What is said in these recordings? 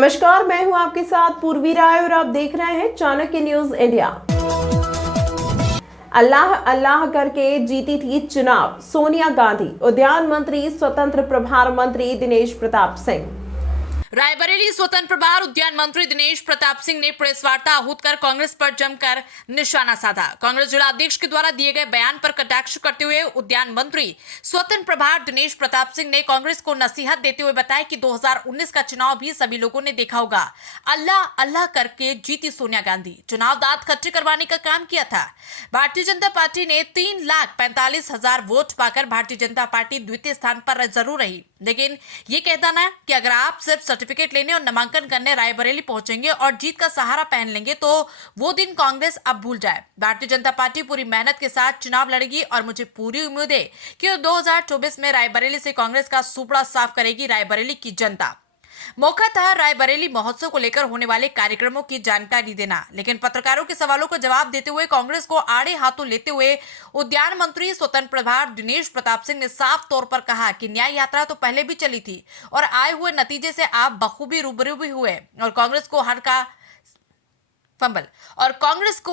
नमस्कार, मैं हूं आपके साथ पूर्वी राय और आप देख रहे हैं चाणक्य न्यूज इंडिया। अल्लाह अल्लाह करके जीती थी चुनाव सोनिया गांधी, उद्यान मंत्री स्वतंत्र प्रभार मंत्री दिनेश प्रताप सिंह। रायबरेली स्वतंत्र प्रभार उद्यान मंत्री दिनेश प्रताप सिंह ने प्रेस वार्ता आहूत कर कांग्रेस पर जमकर निशाना साधा। कांग्रेस जिला अध्यक्ष के द्वारा दिए गए बयान पर कटाक्ष करते हुए उद्यान मंत्री स्वतंत्र प्रभार दिनेश प्रताप सिंह ने कांग्रेस को नसीहत देते हुए बताया कि 2019 का चुनाव भी सभी लोगों ने देखा होगा। अल्लाह अल्लाह करके जीती सोनिया गांधी, चुनाव दांत खट्टे करवाने का काम किया था। भारतीय जनता पार्टी ने 3,45,000 वोट पाकर भारतीय जनता पार्टी द्वितीय स्थान पर जरूर रही, लेकिन ये कहता ना कि अगर आप सिर्फ सर्टिफिकेट लेने और नामांकन करने रायबरेली पहुंचेंगे और जीत का सहारा पहन लेंगे तो वो दिन कांग्रेस अब भूल जाए। भारतीय जनता पार्टी पूरी मेहनत के साथ चुनाव लड़ेगी और मुझे पूरी उम्मीद है कि 2024 में रायबरेली से कांग्रेस का सुपड़ा साफ करेगी रायबरेली की जनता। मौका था रायबरेली महोत्सव को लेकर होने वाले कार्यक्रमों की जानकारी देना, लेकिन पत्रकारों के सवालों को जवाब देते हुए कांग्रेस को आड़े हाथों लेते हुए उद्यान मंत्री स्वतंत्र प्रभार दिनेश प्रताप सिंह ने साफ तौर पर कहा कि न्याय यात्रा तो पहले भी चली थी और आए हुए नतीजे से आप बखूबी रूबरू भी हुए और कांग्रेस को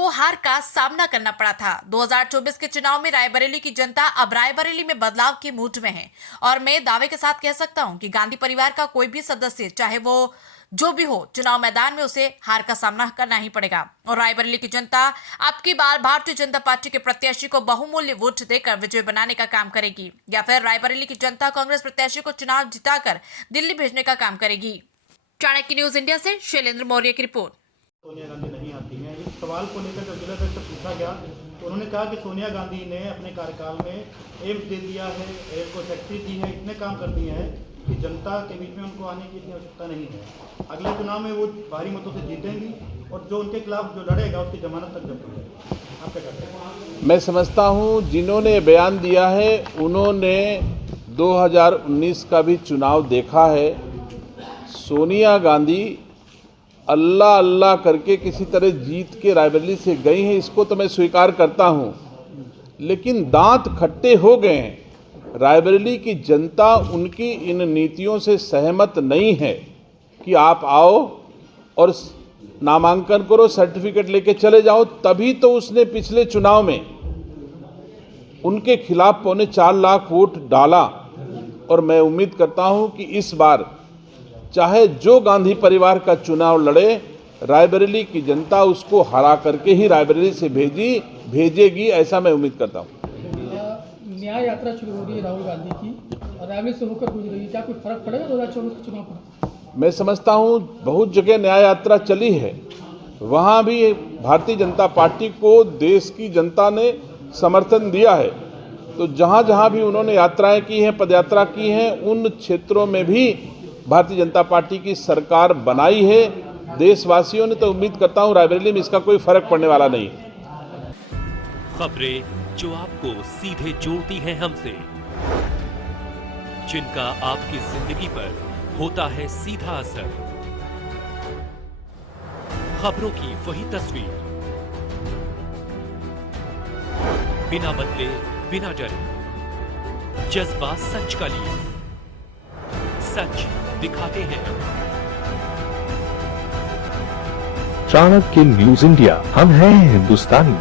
हार का सामना करना पड़ा था। 2024 के चुनाव में रायबरेली की जनता अब रायबरेली में बदलाव की मूड में है और मैं दावे के साथ कह सकता हूं कि गांधी परिवार का कोई भी सदस्य, चाहे वो जो भी हो, चुनाव मैदान में उसे हार का सामना करना ही पड़ेगा और रायबरेली की जनता अब की बार भारतीय जनता पार्टी के प्रत्याशी को बहुमूल्य वोट देकर विजय बनाने का काम करेगी या फिर रायबरेली की जनता कांग्रेस प्रत्याशी को चुनाव जिताकर दिल्ली भेजने का काम करेगी। चाणक्य न्यूज इंडिया से शैलेंद्र मौर्य की रिपोर्ट। सोनिया गांधी नहीं आती हैं। इस सवाल को लेकर जब जिलाध्यक्ष से पूछा गया तो उन्होंने कहा कि सोनिया गांधी ने अपने कार्यकाल में एम्स दे दिया है, एयर को फैक्ट्री दी है, इतने काम कर दिए हैं कि जनता के बीच में उनको आने की इतनी आवश्यकता नहीं है। अगले चुनाव में वो भारी मतों से जीतेंगी और जो उनके खिलाफ जो लड़ेगा उसकी जमानत तक जब्त हो जाएगी। आप क्या कहते हैं? मैं समझता हूँ जिन्होंने बयान दिया है उन्होंने 2019 का भी चुनाव देखा है। सोनिया गांधी अल्लाह अल्लाह करके किसी तरह जीत के रायबरेली से गई हैं, इसको तो मैं स्वीकार करता हूं, लेकिन दांत खट्टे हो गए हैं। रायबरेली की जनता उनकी इन नीतियों से सहमत नहीं है कि आप आओ और नामांकन करो, सर्टिफिकेट लेके चले जाओ। तभी तो उसने पिछले चुनाव में उनके खिलाफ 4.25 लाख वोट डाला और मैं उम्मीद करता हूं कि इस बार चाहे जो गांधी परिवार का चुनाव लड़े, रायबरेली की जनता उसको हरा करके ही रायबरेली से भेजेगी, ऐसा मैं उम्मीद करता हूं। न्याय यात्रा शुरू हो रही है राहुल गांधी की और रायबरेली से होकर गुजर रही है, क्या कोई फर्क पड़ेगा 2024 के चुनाव पर? मैं समझता हूं बहुत जगह न्याय यात्रा चली है, वहां भी भारतीय जनता पार्टी को देश की जनता ने समर्थन दिया है। तो जहां जहां भी उन्होंने यात्राएं की हैं, पदयात्रा की हैं, उन क्षेत्रों में भी भारतीय जनता पार्टी की सरकार बनाई है। देशवासियों ने तो उम्मीद करता हूं रायबरेली में इसका कोई फर्क पड़ने वाला नहीं। खबरें जो आपको सीधे जोड़ती हैं हमसे, जिनका आपकी जिंदगी पर होता है सीधा असर, खबरों की वही तस्वीर, बिना बदले बिना डरे, जज्बा सच का लिए, सच दिखाते हैं। चाणक्य न्यूज इंडिया, हम हैं हिंदुस्तानी।